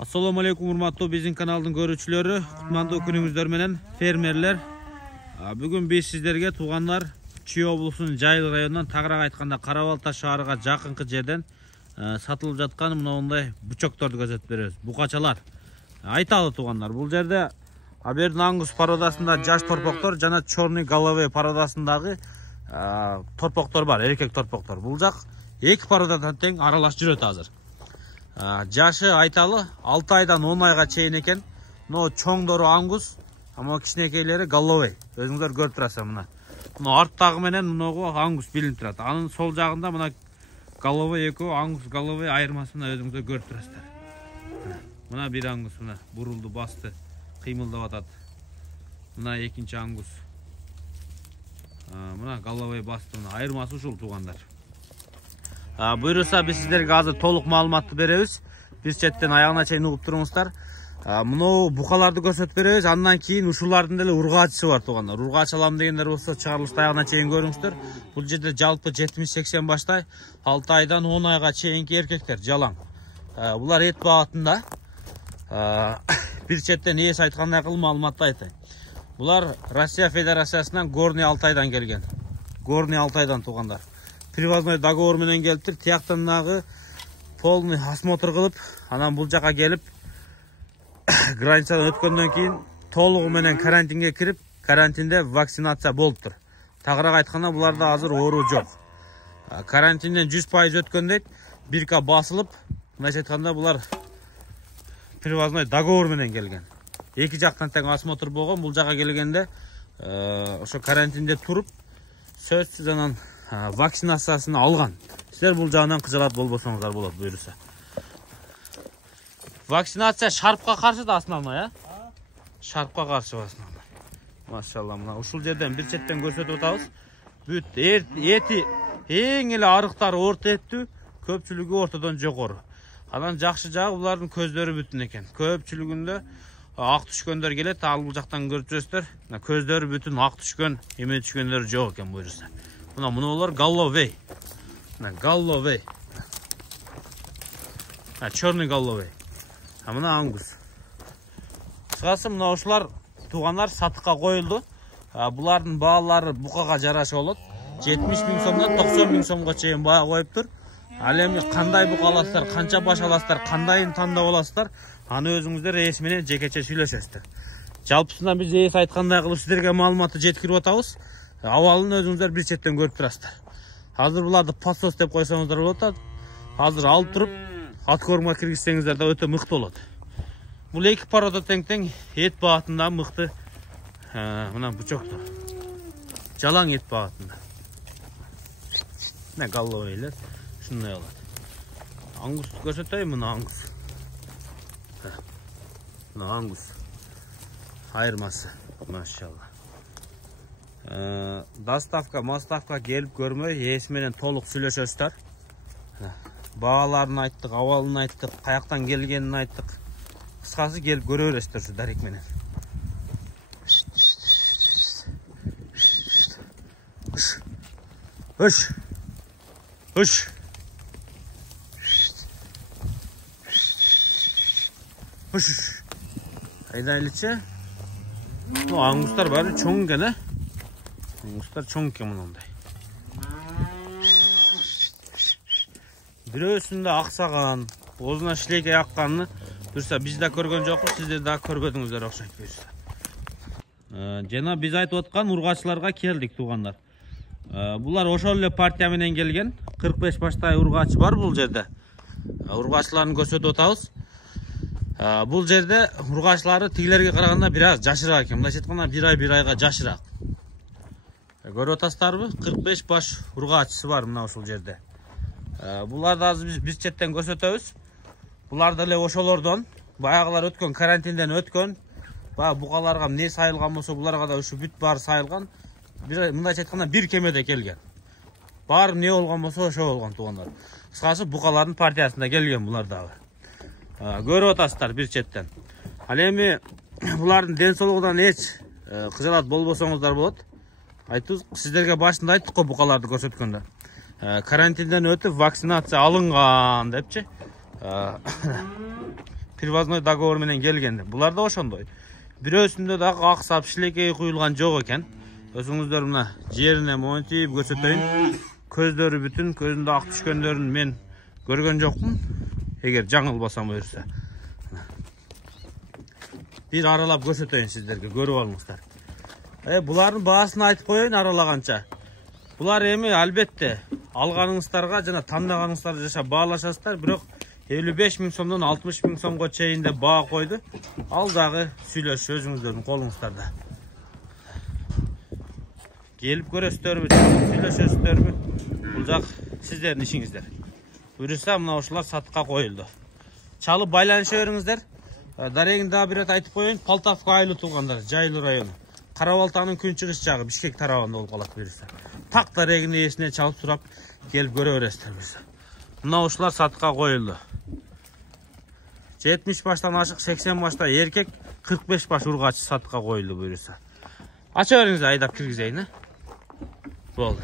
Assalamu alaikum urmаттуу биздин каналдын көрүүчүлөрү, кутмандуу күнүңүздөр менен фермерлер. Бүгүн биз сиздерге туугандар Чүй облусунун Жайыл районунан, тагыраак айтканда Кара Балта шаарыга жакынкы жерден сатылып жаткан мындай бучокторду көрсөтүп беребиз. Букачалар. Айталы туугандар, бул жерде Абердин ангус породасында жаш торпоктор жана Черный головый породасындагы торпоктор бар, эркек торпоктор. Бул жак эки породадан тең аралаш жүрөт азыр. Жашы айталы 6 айдан 10 айга чейин экен. Но чоңдору ангус, ама кичинекейлери головый. Өзүңүздөр көрүп турасыздар мына. Мына арттагы менен мыногу ангус билинип турат. Анын сол жагында мына головый экөө, ангус головый айырмасын өзүңүздөр көрүп турасыздар. Мына бир ангус мына бурулду, басты, кыймылдап атат. Мына экинчи ангус. Мына головый басты, мына айырмасы ушул туугандар. Буйруса биз сиздерге азыр толук маалыматты беребиз. Биз четтен аягына чейин угуп туруңуздар. Мына букаларды көрсөтүп беребиз. Андан кийин ушулардын деле ургаачысы бар туугандар. Ургаач алам дегендер болсо чыгарылышты аягына чейин көрүңүздөр. Бул жерде жалпы 70-80 баштай 6 айдан 10 айга чейинки эркектер жалаң. Булар эт багытында. Бир четтен ээси айткандай кылып маалыматты айтайын. Булар Россия Федерациясынан Горный Алтайдан келген. Горный Алтайдан туугандар. Привозной договор менен келиптир. Тияктан полный осмотр кылып, анан бул жака келип, границадан өткөндөн кийин толугу менен карантинге кирип, карантинде вакцинация болуптур. Тагыраак айтканда буларда азыр оору жок. Карантинден 100% өткөндө 1К басылып, мындайча айтканда булар привозной договор менен келген. Эки жактан тең осмотр болгон, бул жака келгенде ошо карантинде туруп, сөзсүз анан вакцинациясын алган. Силер бул жагынан кыжалат болбосоңуздар болот буйруса. Вакцинация шарпка каршы да основной, Шарпка каршы основной. Машалла, мына ушул жерден бир четтен көрсөтүп атабыз. Бүт эти эң эле арыктары орто эттүү, көпчүлүгү ортодон жогору. Анан жакшы жагы булардын көздөрү бүтүн экен. Көпчүлүгүндө ак түшкөндөр келет, ал бул жактан көрүп жүрөсүздөр. Көздөрү бүтүн ак түшкөн, эме түшкөндөр жок экен буйруса. Мыналар головый. Головый. Черный головый. Мына ангус. Кыскасы мына ушулар туугандар сатыкка коюлду. Булардын баалары букага жараша болот. 70 000 сомдон 90 000 сомго чейин баа коюптур. Ал эми кандай бука аласыздар, канча баш аласыздар, кандайын тандап аласыздар, аны өзүңүздөр ээси менен жекече сүйлөшөсүздөр. Жалпысынан биз ээси айткандай кылып сиздерге маалыматты жеткирип атабыз. Авалын өзүңүздөр бир четтен көрүп турасыздар. Азыр буларды подсос деп койсоңуздар болот. Азыр алып туруп ат кормга киргизсеңиздер да өтө мыкты болот. Бул эки порода тең-тең эт багытында мыкты. Мына бучоктор. Жалаң эт багытында. Мына головыйлар ушундай болот. Ангусту көрсөтөйүн, мына ангус. Мына ангус. Айырмасы, машалла. Доставка келип көрмөй, ээси менен толук сүйлөшөсүздөр. Бааларын айттык, абалын айттык, каяктан келгенин айттык. Кыскасы келип көрө бересиздер ушу дарек менен. Айдайлычы. Ангустар баары чоң экен, Ангустар чоң экен мындай. Бирөөсүндө аксаган, оозуна шилекей акканын буюрса биз да көргөн жокпуз, сиздер да көрбөдүңүздөр окшойт буюрса. Жана биз айтып аткан ургачыларга келдик туугандар. Булар ошол эле партия менен келген. 45 баштай ургач бар бул жерде. Ургачларын көрсөтүп атабыз. Бул жерде ургачлары тигилерге караганда бир аз жашыраак экен. Мындайча айтканда бир айга жашыраак. Көрүп атасыздарбы? 45 баш ургаачысы бар мына ушул жерде. Буларды азыр биз четтен көрсөтөбүз. Булар деле ошолордон, баягылар өткөн карантинден өткөн. Баа букаларга эмне сайылган болсо, буларга да ушу бүт баары сайылган. Мындайча айтканда бир кемеде келген. Баары эмне болгон болсо ошо болгон туугандар. Кыскасы букалардын партиясында келген булар дагы. Көрүп атасыздар бир четтен. Ал эми булардын ден соолугунан эч кыжалат болбосоңуздар болот. Айтыбыз, сиздерге башында айттык го букаларды көрсөткөндө. Карантинден өтүп вакцинация алынган депчи. привозной договор менен келгенде. Булар да ошондой. Бирөөсүндө дагы аксап шилекей куюлган жок экен. Өзүңүздөр мына жерине монтип көрсөтөйүн. Көздөрү бүтүн, көзүндө ак түшкөндөрүн мен көргөн жокмун. Эгер жаңылбасам буюрса. Bir aralap көрсөтөйүн сиздерге, көрүп алыңыздар. Булардын баасын айтып коеюн аралаганча. Булар эми албетте алганыңыздарга жана тандagaныңыздарга жашап баалашасыздар, бирок 55 000 сомдон 60 000 сомго чейин деп баа койду. Ал дагы сүйлөшүү өзүңүздөрдүн колуңуздарда. Келип көрөсүздөрбү, сүйлөшөсүздөрбү? Бул жак сиздердин ишиңиздер. Буюрса мына ушулар сатыкка коюлду. Чалып байланыша бериңиздер. Дарегин дагы бир рет айтып коеюн, Полтавка айылы туулгандар, Жайлуу району. Карабалтанын күнчүгүс жагы Бишкек тарабында болуп калат буюрса. Так дарегин ээсине чалып сурап келип көрө бересиздер буюрса. Мына ушулар сатыкка коюлду. 70 баштан ашык, 80 башта эркек, 45 баш ургачы сатыкка коюлду буюрса. Ача бериңиздер, айдап киргизейин. Болду.